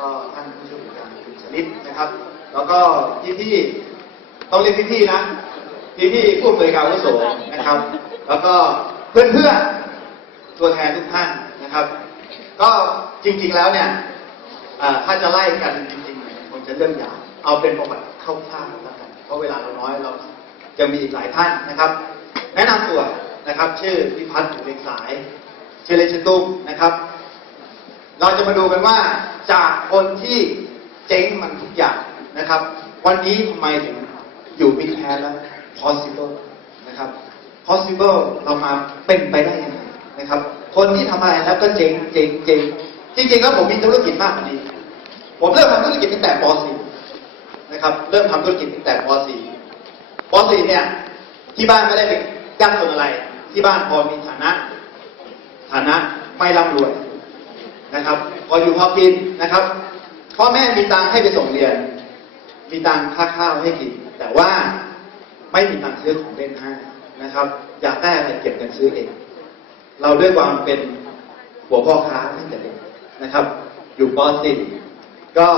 ก็ท่านผู้ช่วยผู้การคุณชลิตนะครับ แล้วก็พี่พี่ต้องเรียกพี่พี่นะพี่พี่ผู้อำนวยการวุโสนะครับ แล้วก็เพื่อนเพื่อนตัวแทนทุกท่านนะครับ ก็จริง ๆแล้วเนี่ยถ้าจะไล่กันจริงๆเนี่ยคงจะเรื่องยาวเอาเป็นประวัติคร่าวๆแล้วกันเพราะเวลาเราน้อยเราจะมีอีกหลายท่านนะครับ แนะนำตัวนะครับ ชื่อพิพัฒน์เลงสายชื่อเลชตุ้มนะครับ เราจะมาดูกันว่า จากคนที่เจ๊งมันทุกอย่างนะครับ วันนี้ทำไมถึงอยู่มิดแพนแล้ว possible นะครับ possible เรามาเป็นไปได้ยังไงนะครับ คนที่ทำอะไรแล้วก็เจ๊งเจ๊งเจ๊งจริงๆแล้วผมมีธุรกิจมากกว่านี้ ผมเริ่มทำธุรกิจตั้งแต่ป .4 นะครับ เริ่มทำธุรกิจตั้งแต่ป .4 ป .4 เนี่ย ที่บ้านไม่ได้เป็นยากจนอะไร ที่บ้านพอมีฐานะ ฐานะไม่ร่ำรวย นะครับพออยู่พอกินนะครับพ่อแม่มีตังค์ให้ไปส่งเรียน มีตังค์ค่าข้าวให้กิน แต่ว่าไม่มีตังค์ซื้อของเล่นให้นะครับ อยากได้อะไรเก็บเงินซื้อเอง เราด้วยความเป็นหัวพ่อค้าตั้งแต่เด็กนะครับ อยู่ป .4 ก็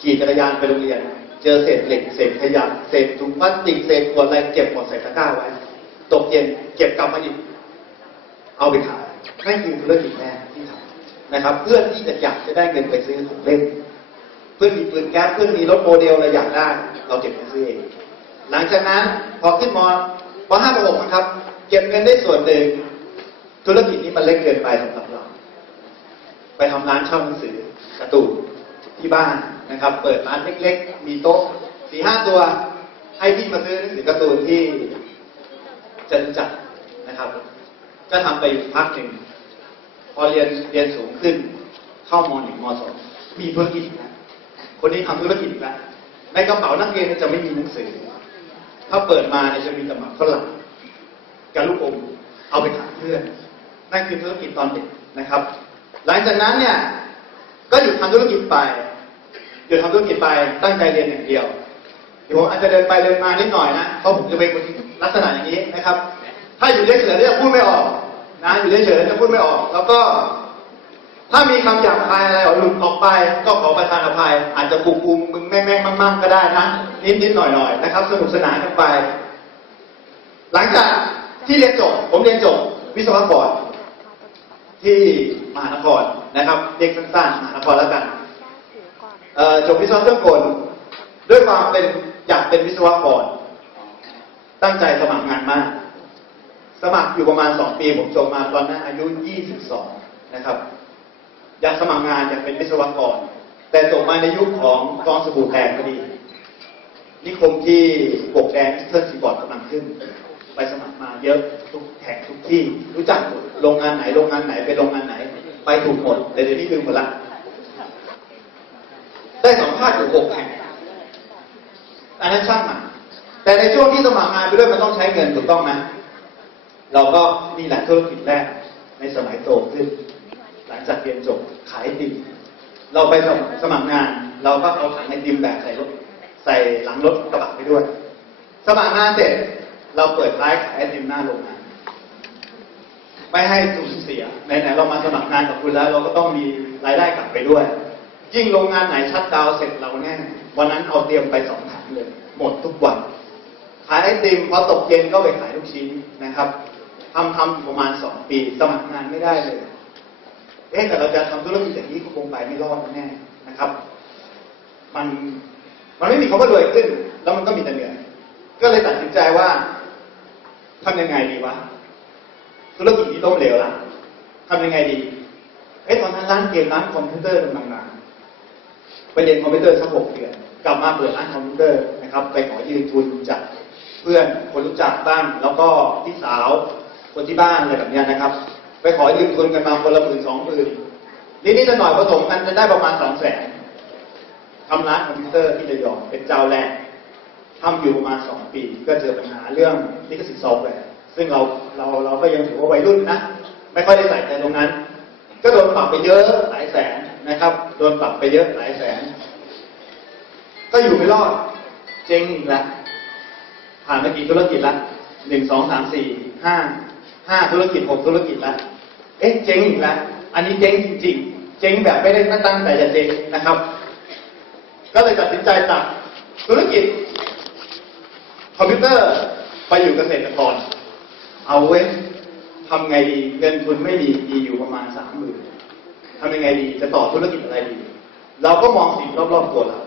ขี่จักรยานไปโรงเรียน เจอเศษเหล็กเศษขยะเศษถุงพลาสติกเศษขวดอะไรเก็บหมดใส่ตะกร้าไว้ ตกเย็นเก็บกลับมาอีก เอาไปขายนั่นคือธุรกิจแรกที่ นะครับ เพื่อที่จะอยากจะได้เงินไปซื้อของเล่น เพื่อนมีปืนแก๊สเพื่อนมีรถโมเดลอะไรอยากได้ เราเก็บเงินซื้อเอง หลังจากนั้นพอขึ้นมป .5 ป .6 นะครับ เก็บเงินได้ส่วนหนึ่ง ธุรกิจนี้มันเล็กเกินไปสำหรับเรา ไปทำร้านเช่าหนังสือการ์ตูนที่บ้านนะครับ เปิดร้านเล็กๆ มีโต๊ะสี่ห้าตัว ให้พี่มาซื้อหนังสือการ์ตูนที่จะจัดนะครับ ก็ทำไปพักหนึ่ง พอเรียนเรียนสูงขึ้น เข้ามหนึ่งมสองมีธุรกิจอีกแล้วคนนี้ทำธุรกิจแล้วในกระเป๋านักเรียนจะไม่มีหนังสือ ถ้าเปิดมาเนี่ยจะมีแต่หมากฝรั่งกับลูกอมเอาไปขายเพื่อน นั่นคือธุรกิจตอนเด็กนะครับ หลังจากนั้นเนี่ยก็หยุดทำธุรกิจไปหยุดทำธุรกิจไปตั้งใจเรียนอย่างเดียวเดี๋ยวผมอาจจะเดินไปเดินมานิดหน่อยนะเพราะผมจะเป็นคนลักษณะอย่างนี้นะครับ ถ้าอยู่เฉยๆแล้วจะพูดไม่ออก นะอยู่เฉยๆจะพูดไม่ออก แล้วก็ ถ้ามีคำหยาบคายอะไรออกหลุดออกไป ก็ขอประทานอภัย อาจจะกุกกุมมึงแม่งแม่งมั่งๆก็ได้นะนิดๆหน่อยหน่อยๆนะครับ สนุกสนานกันไป หลังจากที่เรียนจบ ผมเรียนจบ วิศวกรที่มหานครนะครับเรียกสั้นๆมหานครแล้วกันจบวิศวะเครื่องกลด้วยความเป็นอยากเป็นวิศวกรตั้งใจสมัครงานมาก สมัครอยู่ประมาณสองปี ผมจบมาตอนนั้นอายุ 22 นะครับ อยากสมัครงานอยากเป็นวิศวกร แต่จบมาในยุคของกองสบู่แพงพอดี นิคมที่ปกแดงเทิร์นซีบอร์ดกำลังขึ้น ไปสมัครมาเยอะทุกแห่งทุกที่ รู้จักโรงงานไหนโรงงานไหนไปโรงงานไหน ไปถูกหมดแต่เดี๋ยวนี้ลืมหมดละได้สัมภาษณ์อยู่หกแห่งอันนั้นช่างมันแต่ในช่วงที่สมัครงานไปด้วยมันต้องใช้เงินถูกต้องไหม เราก็มีแหละธุรกิจแรกในสมัยโตขึ้น หลังจากเรียนจบขายไอติมเราไปสมัครงาน เราก็เอาถังไอติมแบบใส่รถใส่หลังรถกระบะไปด้วย สมัครงานเสร็จเราเปิดร้านขายไอติมหน้าโรงงานไม่ให้สูญเสียไหนๆเรามาสมัครงานกับคุณแล้ว เราก็ต้องมีรายได้กลับไปด้วย ยิ่งโรงงานไหนชัดดาวเสร็จเราแน่วันนั้นเอาเตรียมไปสองถังเลย หมดทุกวัน ขายไอติมพอตกเย็นก็ไปขายลูกชิ้นนะครับ ทำทำอยู่ประมาณสองปี สมัครงานไม่ได้เลย เอ๊ะแต่เราจะทำธุรกิจอย่างนี้ก็คงไปไม่รอดแน่นะครับ มันมันไม่มีคำว่ารวยขึ้น แล้วมันก็มีแต่เหนื่อยก็เลยตัดสินใจว่าทำยังไงดีวะธุรกิจนี้ล้มเหลวละทำยังไงดีเอ๊ะตอนนั้นร้านเกมร้านคอมพิวเตอร์กำลังมาไปเรียนคอมพิวเตอร์สักหกเดือนกลับมาเปิดร้านคอมพิวเตอร์นะครับ ไปขอยืมทุนจากเพื่อนคนรู้จักบ้างแล้วก็พี่สาว คนที่บ้านอะไรแบบนี้นะครับ ไปขอยืมทุนกันมาคนละหมื่นสองหมื่นนิดๆหน่อยผสมกันจะได้ประมาณสองแสนทำร้านคอมพิวเตอร์ที่ระยองเป็นเจ้าแรกทำอยู่ประมาณสองปี ก็เจอปัญหาเรื่องลิขสิทธิ์ซอฟต์แวร์ซึ่งเราเราเราก็ยังถือว่าวัยรุ่นนะ ไม่ค่อยได้ใส่ใจตรงนั้น ก็โดนปรับไปเยอะหลายแสนนะครับ โดนปรับไปเยอะหลายแสน ก็อยู่ไม่รอด เจ๊งล้วผ่านมากี่ธุรกิจละหนึ่งสองสามสี่ห้า ห้าธุรกิจหกธุรกิจและเอ๊ะเจ๊งอีกแล้วอันนี้เจ๊งจริงๆ เจ๊งแบบไม่ได้ตั้งใจจะเจ๊งนะครับ ก็เลยตัดสินใจตัดธุรกิจ คอมพิวเตอร์ไปอยู่เกษตรกร เอาเว้ยทำไงดีเงินทุนไม่ดีมีอยู่ประมาณสามหมื่นทำยังไงดีจะต่อธุรกิจอะไรดี เราก็มองสิ่งรอบๆตัวเรา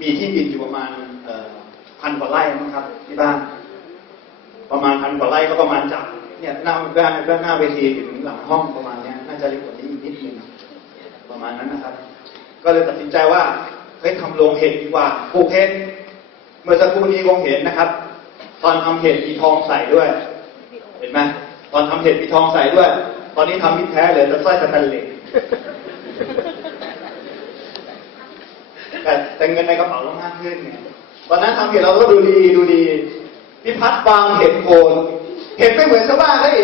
มีที่ดินอยู่ประมาณพันกว่าไร่มั้งครับ ที่บ้าน ประมาณพันกว่าไร่ก็ประมาณ เนี่ยหน้าด้านด้านหน้าเวทีถึงหลังห้องประมาณเนี้ยน่าจะเล็กกว่านี้อีกนิดนึงประมาณนั้นนะครับ ก็เลยตัดสินใจว่าเฮ้ยทำโรงเห็ดดีกว่าปลูกเห็ดเมื่อสักครู่นี้คงเห็นนะครับ ตอนทำเห็ดมีทองใส่ด้วย เห็นไหมตอนทำเห็ดมีทองใส่ด้วย ตอนนี้ทำมิตรแท้เหลยแต่สร้อยสแตนเลสแต่แต่เงินในกระเป๋าเรามากขึ้นไงตอนนั้นทำเห็ดเราก็ดูดีดูดีพี่พัดวางเห็ดโคน เห็ดไม่เหมือนชาวบ้านเลย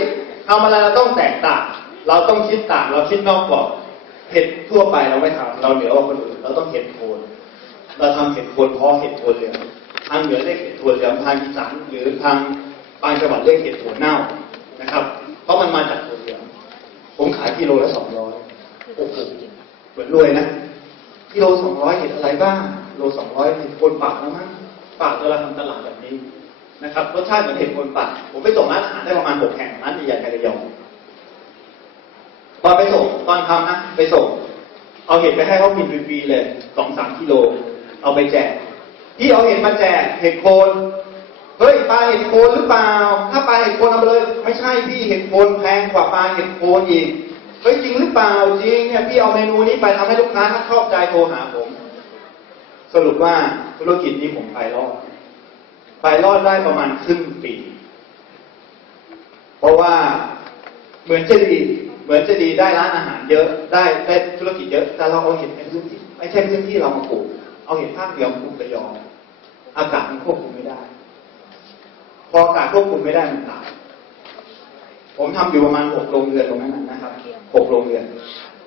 ทำอะไรเราต้องแตกต่าง เราต้องคิดต่าง เราคิดนอกกรอบเห็ดทั่วไปเราไม่ทำเราเหนือกว่าคนอื่น เราต้องเห็ดโคนเราทำเห็ดโคนเพราะเห็ดโคนเหลืองทางเหนือเรียกเห็ดโคนเหลืองทางอีสานหรือทางบางจังหวัดเรียกเห็ดโคนเน่านะครับ เพราะมันมาจากโคนเหลืองผมขายกิโลละสองร้อยโอ้โหเหมือนรวยนะกิโลสองร้อยเห็ดอะไรบ้างโลสองร้อยเห็ดโคนปากนะมั้งปากเราทำตลาดแบบนี้ นะครับรสชาติเหมือนเห็ดโคนปากผมไปส่งร้านอาหารได้ประมาณหกแห่งร้านใหญ่ๆในระยองตอนไปส่งตอนทำนะไปส่ง เอาเห็ดไปให้เขากินฟรีๆเลยสองสามกิโล เอาไปแจกที่เอาเห็ดมาแจกเห็ดโคนเฮ้ยปลาเห็ดโคนหรือเปล่า ถ้าปลาเห็ดโคนเอาไปเลย ไม่ใช่พี่เห็ดโคนแพงกว่าปลาเห็ดโคนอีกเฮ้ยจริงหรือเปล่าจริงเนี่ยพี่เอาเมนูนี้ไปทำให้ลูกค้าถ้าชอบใจโทรหาผม สรุปว่าธุรกิจนี้ผมไปรอด ไปรอดได้ประมาณครึ่งปี เพราะว่าเหมือนจะดีเหมือนจะดีได้ร้านอาหารเยอะได้ได้ธุรกิจเยอะ แต่เราเอาเห็ดในพื้นที่ไม่ใช่พื้นที่เรามาปลูกเอาเห็ดภาคเดียวปลูกระยองอากาศมันควบคุมไม่ได้ พออากาศควบคุมไม่ได้มันตายผมทำอยู่ประมาณหกโรงเรือนตรงนั้นนะนะครับหกโรงเรือน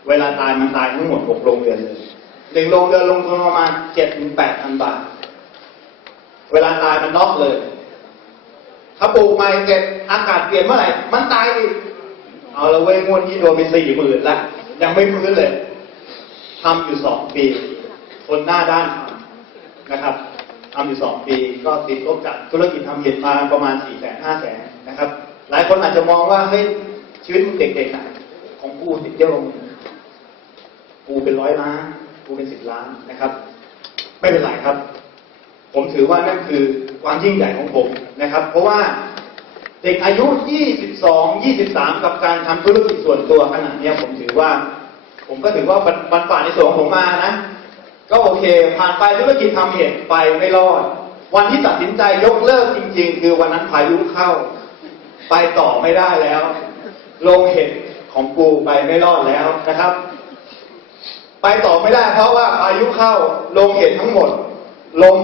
เวลาตายมันตายทั้งหมดหกโรงเรือนเลยหนึ่งโรงเรือนลงทุนประมาณเจ็ดถึงแปดพันบาท เวลาตายมันน็อกเลย ถ้าปลูกใหม่เสร็จอากาศเปลี่ยนเมื่อไหร่ มันตายอีก เอาละเว้ยงวดนี้โดนไปสี่หมื่นละ ยังไม่ฟื้นเลยทำอยู่สองปีคนหน้าด้านทำนะครับทำอยู่สองปีก็ติดลบจากธุรกิจทำเห็ดมาประมาณสี่แสนห้าแสนนะครับ หลายคนอาจจะมองว่าเฮ้ยชีวิตมึงเด็กๆนของกูติดเยอะลงกูเป็นร้อยล้านกูเป็นสิบล้านนะครับ ไม่เป็นไรครับ ผมถือว่านั่นคือความยิ่งใหญ่ของผมนะครับ เพราะว่าเด็กอายุ 22 23 กับการทำธุรกิจส่วนตัวขนาดนี้ผมถือว่า ผมก็ถือว่ามันผ่านในส่วนของผมมานะ ก็โอเค ผ่านไปธุรกิจทำเห็ดไปไม่รอด วันที่ตัดสินใจยกเลิกจริง ๆ คือวันนั้นพายุเข้า ไปต่อไม่ได้แล้วโรงเห็ดของกูไปไม่รอดแล้วนะครับ ไปต่อไม่ได้เพราะว่าพายุเข้าโรงเห็ดทั้งหมดลม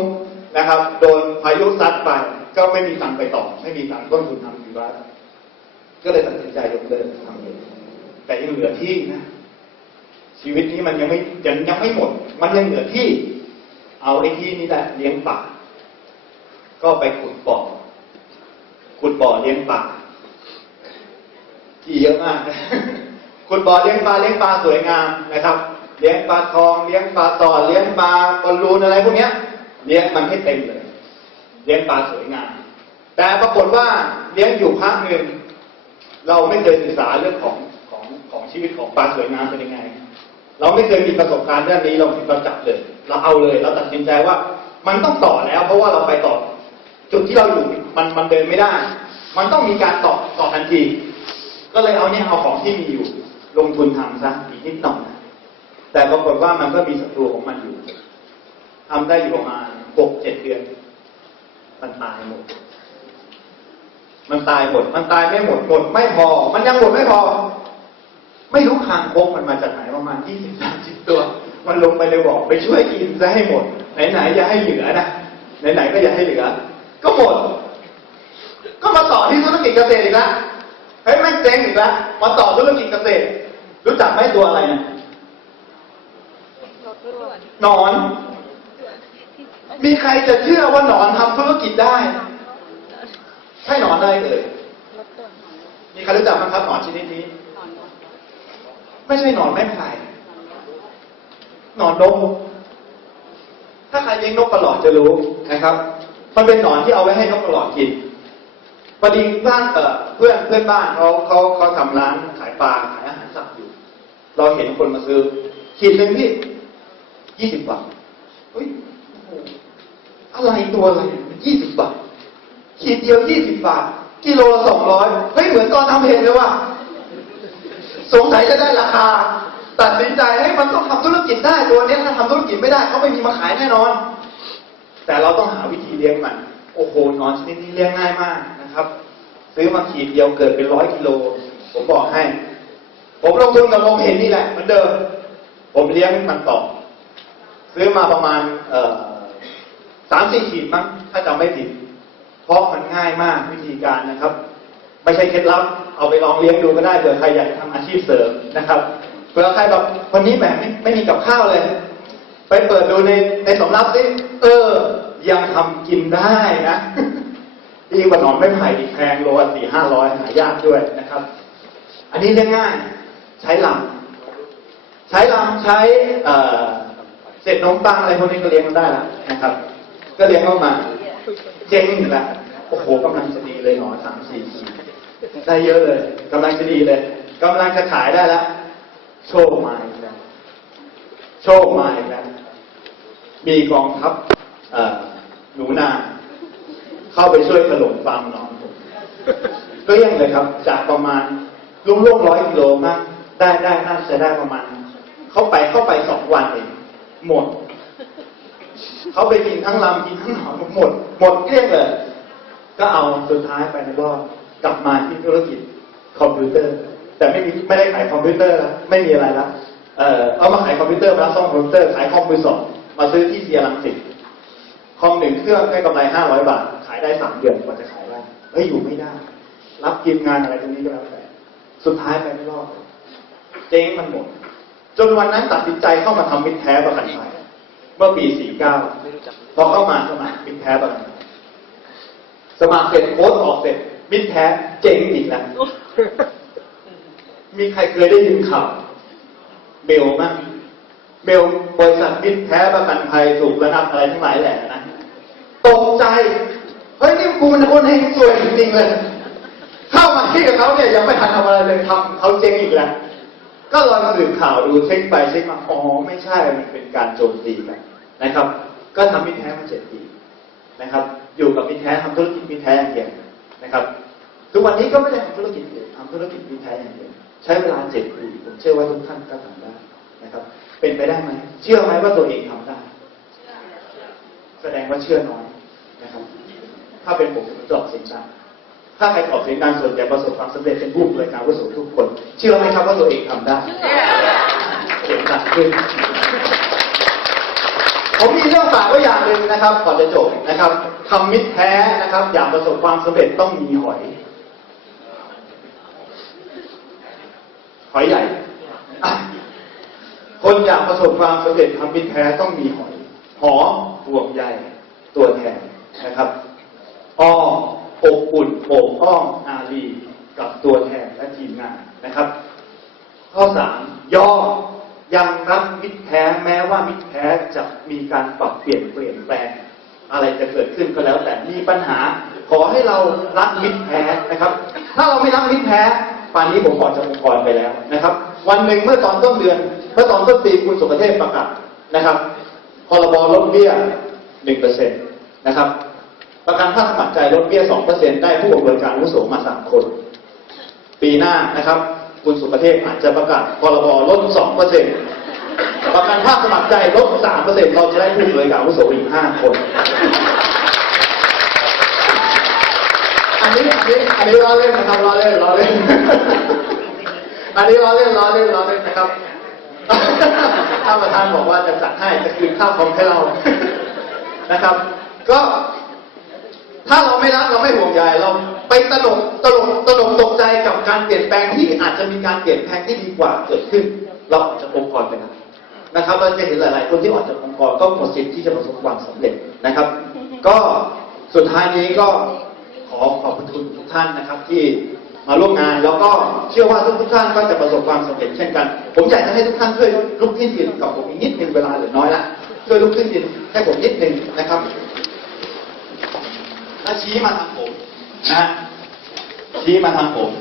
นะครับ โดนพายุซัดไปก็ไม่มีตังไปต่อ ไม่มีตังต้นทุนทำอยู่บ้าก็เลยตัดสินใจยกเลิกทำเองแต่ยังเหลือที่นะชีวิตนี้มันยังไม่ยังยังไม่หมด มันยังเหลือที่ เอาไอ้ที่นี่แหละเลี้ยงปลาก็ไปขุดบ่อขุดบ่อเลี้ยงปลาที่เยอะมากขุดบ่อเลี้ยงปลาเลี้ยงปลาสวยงามนะครับ เลี้ยงปลาทองเลี้ยงปลาตอเลี้ยงปลาบอลลูนอะไรพวกเนี้ย เลี้ยงมันให้เต็มเลย เลี้ยงปลาสวยงาม แต่ปรากฏว่าเลี้ยงอยู่พักหนึ่งเราไม่เคยศึกษาเรื่องของของของชีวิตของปลาสวยงามเป็นยังไง เราไม่เคยมีประสบการณ์เรื่องนี้เราถึงเราจับเลย เราเอาเลย เราตัดสินใจว่า มันต้องต่อแล้ว เพราะว่าเราไปต่อ จุดที่เราอยู่มันมันเดินไม่ได้ มันต้องมีการต่อต่อทันที ก็เลยเอาเนี่ยเอาของที่มีอยู่ ลงทุนทำซะอีกนิดหน่อยแต่ปรากฏว่ามันก็มีศัตรูของมันอยู่ทำได้อยู่ประมาณ หกเจ็ดเดือน มันตายหมด มันตายหมด มันตายไม่หมดหมดไม่พอ มันยังหมดไม่พอ ไม่รู้คางคกมันมาจากไหนประมาณยี่สิบสามสิบตัว มันลงไปเลยบอกไปช่วยกินซะให้หมด ไหนๆอย่าให้เหลือนะไหนๆก็อย่าให้เหลือ ก็หมด ก็มาต่อที่ธุรกิจเกษตรอีกแล้วเฮ้ยแม่งเจ๊งอีกแล้วมาต่อธุรกิจเกษตร รู้จักไหมตัวอะไรเนี่ยหนอน มีใครจะเชื่อว่าหนอนทำธุรกิจได้ ใช่หนอนอะไรเอ่ยมีใครรู้จักไหมครับหนอนชนิดนี้ ไม่ใช่หนอนไม้ไผ่หนอนนกถ้าใครเลี้ยงนกกระหลอดจะรู้นะครับ มันเป็นหนอนที่เอาไว้ให้นกกระหลอดกินพอดีบ้านเออเพื่อนเพื่อนบ้านเขาเขาเขาทำร้านขายปลาขายอาหารสัตว์อยู่ เราเห็นคนมาซื้อขีดหนึ่งพี่ยี่สิบบาทเฮ้ย อะไรตัวอะไรยี่สิบบาท ขีดเดียวยี่สิบบาท กิโลละสองร้อยเฮ้ยเหมือนตอนทำเพลงเลยว่ะสงสัยจะได้ราคา ตัดสินใจให้มันต้องทำธุรกิจได้ตัวนี้ถ้าทำธุรกิจไม่ได้เขาไม่มีมาขายแน่นอน แต่เราต้องหาวิธีเลี้ยงมัน โอ้โหหนอนชนิดนี้เลี้ยงง่ายมากนะครับ ซื้อมาขีดเดียวเกิดเป็นร้อยกิโล ผมบอกให้ ผมลงทุนกับลงเห็นนี่แหละเหมือนเดิม ผมเลี้ยงมันต่อ ซื้อมาประมาณ เอ่อ สามสี่ขีดมั้งถ้าจำไม่ผิด เพราะมันง่ายมากวิธีการนะครับ ไม่ใช่เคล็ดลับ เอาไปลองเลี้ยงดูก็ได้เผื่อใครอยากทำอาชีพเสริมนะครับเผื่อใครแบบวันนี้แบบไม่ไม่มีกับข้าวเลย ไปเปิดดูในในสำรับสิเออ ยังทำกินได้นะดีกว่าหนอนไม่ไผ่อีกแพงโลสี่ห้าร้อยหายากด้วยนะครับ อันนี้เลี้ยงง่าย ใช้ลำใช้ลำใช้เอ่อเศษนมปังอะไรพวกนี้ก็เลี้ยงกันได้ละนะครับ ก็เลี้ยงเข้ามาเจ๊งอยู่ล้วโอ้โหกำลังจะดีเลยหนอสามสี่ขีดได้เยอะเลยกำลังจะดีเลยกำลังจะขายได้แล้วโชคมาอีกแล้วโชคมาอีกแล้วมีกองทัพหนูนาเข้าไปช่วยถล่มฟาร์มหนอนผมก็ยังเลยครับ จากประมาณลุงลงร้อยกิโลมากได้ได้น่าจะได้ประมาณ เข้าไปเข้าไปสองวันเองหมด เขาไปกินทั้งลำกินทั้งหนอนหมด หมดเกลี้ยงเลย ก็เอาสุดท้ายไปในรอบกลับมาที่ธุรกิจคอมพิวเตอร์ แต่ไม่มีไม่ได้ขายคอมพิวเตอร์แล้วไม่มีอะไรแล้วเออเอามาขายคอมพิวเตอร์มาแล้วซ่อมคอมพิวเตอร์ขายคอมมือสองมาซื้อที่เซียรังสิตคอมหนึ่งเครื่องได้กำไรห้าร้อยบาท ขายได้สามเดือนกว่าจะขายได้เฮ้ยอยู่ไม่ได้ รับกินงานอะไรตรงนี้ก็แล้วแต่สุดท้ายไปไม่รอดเจ๊งมันหมดจนวันนั้นตัดสินใจเข้ามาทำมิตรแท้ประกันภัย เมื่อปี 49พอเข้ามาสมัครมิตรแท้ประกันภัยสมัครเสร็จโค้ดออกเสร็จ มิตรแท้เจ๊งอีกแล้วมีใครเคยได้ยินข่าวเบลมั้งเบลบริษัทมิตรแท้ประกันภัยถูกระงับอะไรทั้งหลายแหละนะตกใจ เฮ้ยนี่กูมันคนให้สวยจริงๆเลย เข้ามาที่กับเขาเนี่ยยังไม่ทันทำอะไรเลยทำเขาเจ๊งอีกแล้ว ก็ลองสืบข่าวดูเช็คไปเช็คมาอ๋อไม่ใช่มันเป็นการโจมตีกันนะครับ ก็ทำมิตรแท้มาเจ็ดปีนะครับ อยู่กับมิตรแท้ทำธุรกิจมิตรแท้อย่างเดียวนะครับทุกวันนี้ก็ไม่ได้ทำธุรกิจอื่นทำธุรกิจมิตรแท้อย่างเดียวใช้เวลาเจ็ดปีผมเชื่อว่าทุกท่านก็ทำได้นะครับ เป็นไปได้ไหมเชื่อไหมว่าตัวเองทำได้ แสดงว่าเชื่อน้อยนะครับ ถ้าเป็นผมผมจะออกเสียงดัง ถ้าใครออกเสียงดังส่วนใหญ่ประสบความสำเร็จเป็นผู้บริการวุโสทุกคน เชื่อไหมครับว่าตัวเองทำได้เสียงดังขึ้นผมมีเรื่องฝากไว้อย่างหนึ่งนะครับก่อนจะจบนะครับทำมิตรแท้นะครับ อยากประสบความสำเร็จต้องมีหอย หอยใหญ่อะคนอยากประสบความสำเร็จทำมิตรแท้ต้องมีหอย หอห่วงใยตัวแทนนะครับอ้อ อบอุ่นโอบอ้อมอารีกับตัวแทนและทีมงานนะครับ ข้อสามย่อยังรักมิตรแท้แม้ว่ามิตรแท้จะมีการปรับเปลี่ยนเปลี่ยนแปลง อะไรจะเกิดขึ้นก็แล้ว แต่มีปัญหา ขอให้เรารักมิตรแท้นะครับ ถ้าเราไม่รักมิตรแท้ป่านนี้ผมออจากองค์กรไปแล้วนะครับ วันหนึ่งเมื่อตอนต้นเดือนเมื่อตอนต้นปีคุณสุประเทศประกาศนะครับพรบลดเบี้ยหนึ่งเปอร์เซ็นต์นะครับ ประกันค่าสมัครใจลดเบี้ยสองเปอร์เซ็นต์ได้ผู้บริการอาวุโสมาสามคน ปีหน้านะครับ คุณสุประเทศอาจจะประกาศพรบลด2เปอร์เซ็นต์ประกันภาคสมัครใจลด3เปอร์เซ็นต์เราจะได้ผู้บริการอาวุโสอีก5คน อันนี้อันนี้อันนี้ล้อเล่นนะครับล้อเล่นล้อเล่น อันนี้ล้อเล่นล้อเล่นล้อเล่นนะครับถ้าประธานบอกว่าจะจัดให้จะคืนค่าคอมให้เรานะครับ ก็ ถ้าเราไม่รักเราไม่ห่วงใยเราไปตระหนกตลกตลกตกใจกับการเปลี่ยนแปลงที่อาจจะมีการเปลี่ยนแปลงที่ดีกว่าเกิดขึ้น เราออกจากองค์กรไปนะนะครับ เราจะเห็นหลาย ๆ คนที่ออกจากองค์กรก็หมดสิทธิ์ที่จะประสบความสำเร็จนะครับ ก็สุดท้ายนี้ก็ขอขอบคุณทุกท่านนะครับที่มาร่วมงานแล้วก็เชื่อว่าทุกทุกท่านก็จะประสบความสำเร็จเช่นกัน ผมอยากจะให้ทุกท่านช่วยลุกขึ้นยืนกับผมอีกนิดนึงเวลาเหลือน้อยละช่วยลุกขึ้นยืนให้ผมนิดนึงนะครับ แล้วชี้มาทางผมนะชี้มาทางผม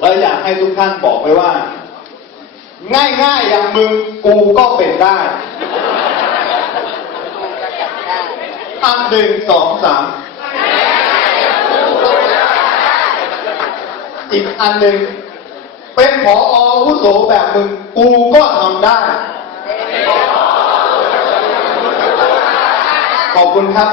เราอยากให้ทุกท่านบอกไว้ว่า ง่ายๆอย่างมึงกูก็เป็นได้อันหนึ่งสองสามอีกอันหนึ่งเป็นผออาวุโสแบบมึงกูก็ทำได้ ขอบคุณครับ